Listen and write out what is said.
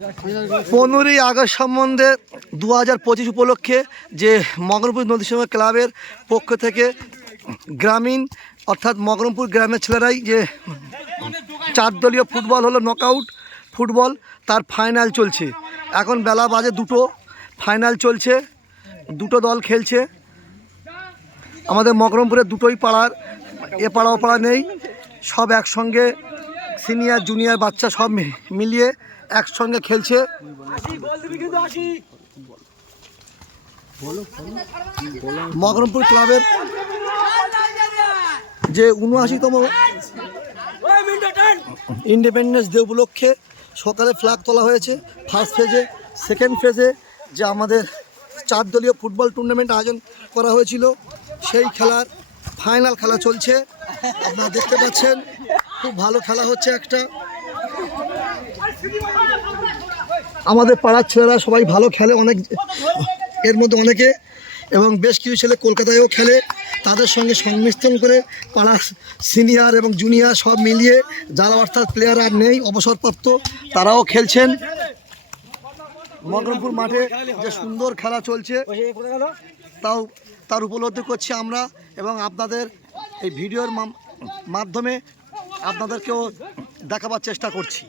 15ই August সম্বন্ধে 2025 উপলক্ষে যে মগরমপুর নদী সীমা ক্লাবের পক্ষ থেকে গ্রামীণ অর্থাৎ মগরমপুর গ্রামের ছেলেরাই যে 4 দলীয় ফুটবল হলো নকআউট ফুটবল, তার ফাইনাল চলছে। এখন বেলা বাজে 2টো, ফাইনাল চলছে, 2টো দল খেলছে। আমাদের মগরমপুরের দুটোই পাড়ার, এ পাড়া ও পাড়া নেই, সব একসঙ্গে সিনিয়র জুনিয়র বাচ্চা সব মিলিয়ে একসঙ্গে খেলছে। মগরমপুর ক্লাবের যে 79তম ইন্ডিপেন্ডেন্স ডে উপলক্ষে সকালে ফ্ল্যাগ তোলা হয়েছে। ফার্স্ট ফেজে, সেকেন্ড ফেজে যে আমাদের 4 দলীয় ফুটবল টুর্নামেন্ট আয়োজন করা হয়েছিল, সেই খেলার ফাইনাল খেলা চলছে। আপনারা দেখতে পাচ্ছেন খুব ভালো খেলা হচ্ছে একটা। আমাদের পাড়ার ছেলেরা সবাই ভালো খেলে, অনেক এর মধ্যে অনেকে, এবং বেশ কিছু ছেলে কলকাতায়ও খেলে। তাদের সঙ্গে সংমিশ্রণ করে পাড়ার সিনিয়র এবং জুনিয়র সব মিলিয়ে, যারা অর্থাৎ প্লেয়ার আর নেই অবসরপ্রাপ্ত, তারাও খেলছেন। মগরমপুর মাঠে যে সুন্দর খেলা চলছে তার উপলব্ধি করছি আমরা, এবং আপনাদের এই ভিডিওর মাধ্যমে আপনাদেরকেও দেখাবার চেষ্টা করছি।